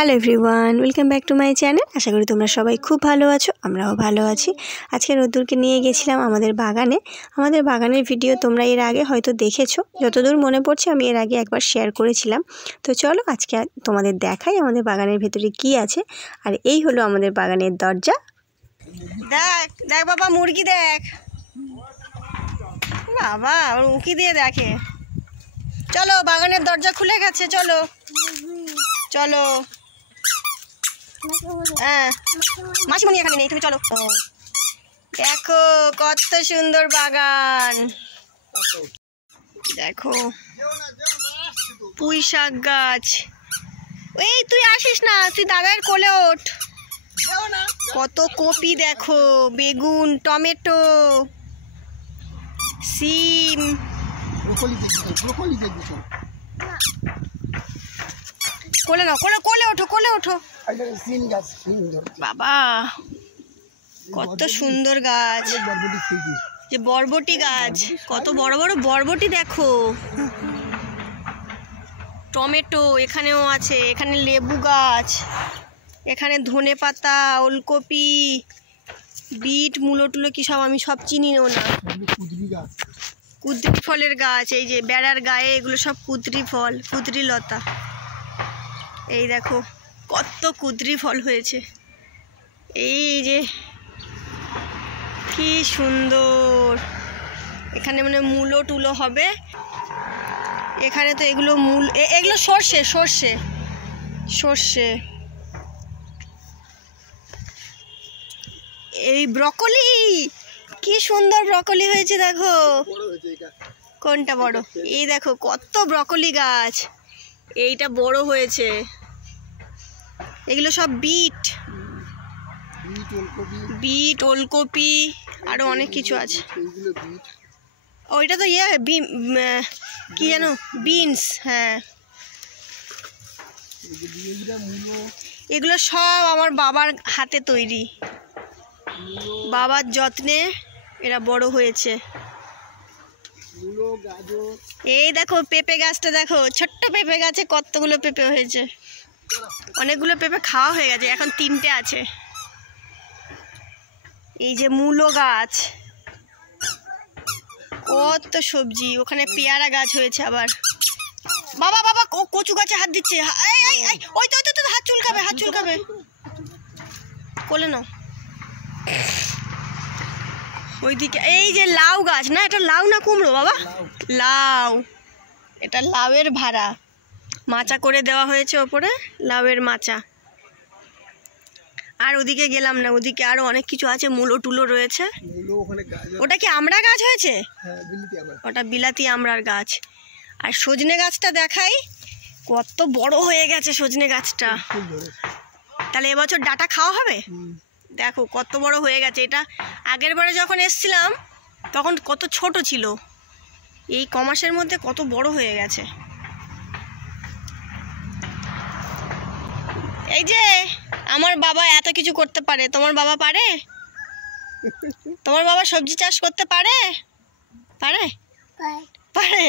Hello everyone, welcome back to my channel. আশা করি তোমরা সবাই খুব ভালো আছো, আমরাও ভালো আছি। আজকে রোদ্দুরকে নিয়ে গেছিলাম আমাদের বাগানে। আমাদের বাগানের ভিডিও তোমরা এর আগে হয়তো দেখেছো, যতদূর মনে পড়ছে আমি এর আগে একবার শেয়ার করেছিলাম। তো চলো আজকে তোমাদের দেখাই আমাদের বাগানের ভেতরে কি আছে। আর এই হলো আমাদের বাগানের দরজা। দেখ দেখ বাবা, মুরগি দেখ বাবা, ওর উঁকি দিয়ে দেখে। চলো, বাগানের দরজা খুলে গেছে, চলো চলো। হ্যাঁ, মাসিমণি এখানে নেই, তুমি চলো। দেখো কত সুন্দর বাগান, দেখো পুঁই শাক গাছ। এই তুই আসিস না, তুই দাদার কোলে ওঠ। কত কপি দেখো, বেগুন, টমেটো, সিম, কোলে নাও, কোলে ওঠো, কোলে ওঠো। বাবা কত সুন্দর গাছ, যে বরবটি গাছ, কত বড় বড় বরবটি দেখো। টমেটো এখানেও আছে, এখানে লেবু গাছ, এখানে ধনে পাতা, ওলকপি, বিট, মূলো টুলো কি সব আমি সব চিনিও না। কুদরি ফলের গাছ, এই যে বেড়ার গায়ে এগুলো সব কুদরি ফল, কুদরি লতা। এই দেখো কত কুদরি ফল হয়েছে, এই যে কি সুন্দর। এখানে মানে মূলো টুলো হবে, এখানে তো এগুলো এগুলো সর্ষে সর্ষে সর্ষে। এই ব্রকলি, কি সুন্দর ব্রকলি হয়েছে দেখো। কোনটা বড়? এই দেখো কত ব্রকলি গাছ, এইটা বড় হয়েছে। এগুলো সব বিট, বিট, ওলকপি, আরো অনেক কিছু আছে। ওইটা তো কি জানো, বিনস। হ্যাঁ, এগুলো সব আমার বাবার হাতে তৈরি, বাবার যত্নে এরা বড় হয়েছে। এই দেখো পেঁপে গাছটা দেখো, ছোট্ট পেঁপে গাছে কতগুলো পেঁপে হয়েছে। অনেকগুলো পেঁপে খাওয়া হয়ে গেছে, এখন 3টে আছে। এই যে মূলো গাছ, কত সবজি। ওখানে পেয়ারা গাছ হয়েছে আবার। বাবা বাবা, কচু গাছে হাত দিচ্ছে। ওই তো হাত চুলকাবে, হাত চুলকাবে। কোলে নাও। ওইদিকে এই যে লাউ গাছ, না এটা লাউ না কুমড়ো বাবা? লাউ, এটা লাউয়ের ভাড়া, মাচা করে দেওয়া হয়েছে ওপরে, লাউয়ের মাচা। আর ওদিকে গেলাম না, ওদিকে আরো অনেক কিছু আছে, মূলো টুলো রয়েছে। ওটা কি আমড়া গাছ হয়েছে? ওটা বিলাতি আমড়ার গাছ। আর সজনে গাছটা দেখাই, কত বড় হয়ে গেছে সজনে গাছটা। তাহলে এবছর ডাঁটা খাওয়া হবে। দেখো কত বড় হয়ে গেছে। এটা আগের বারে যখন এসছিলাম তখন কত ছোট ছিল, এই কমাসের মধ্যে কত বড় হয়ে গেছে। এই যে আমার বাবা এত কিছু করতে পারে, তোমার বাবা পারে? তোমার বাবা সবজি চাষ করতে পারে? পারে পারে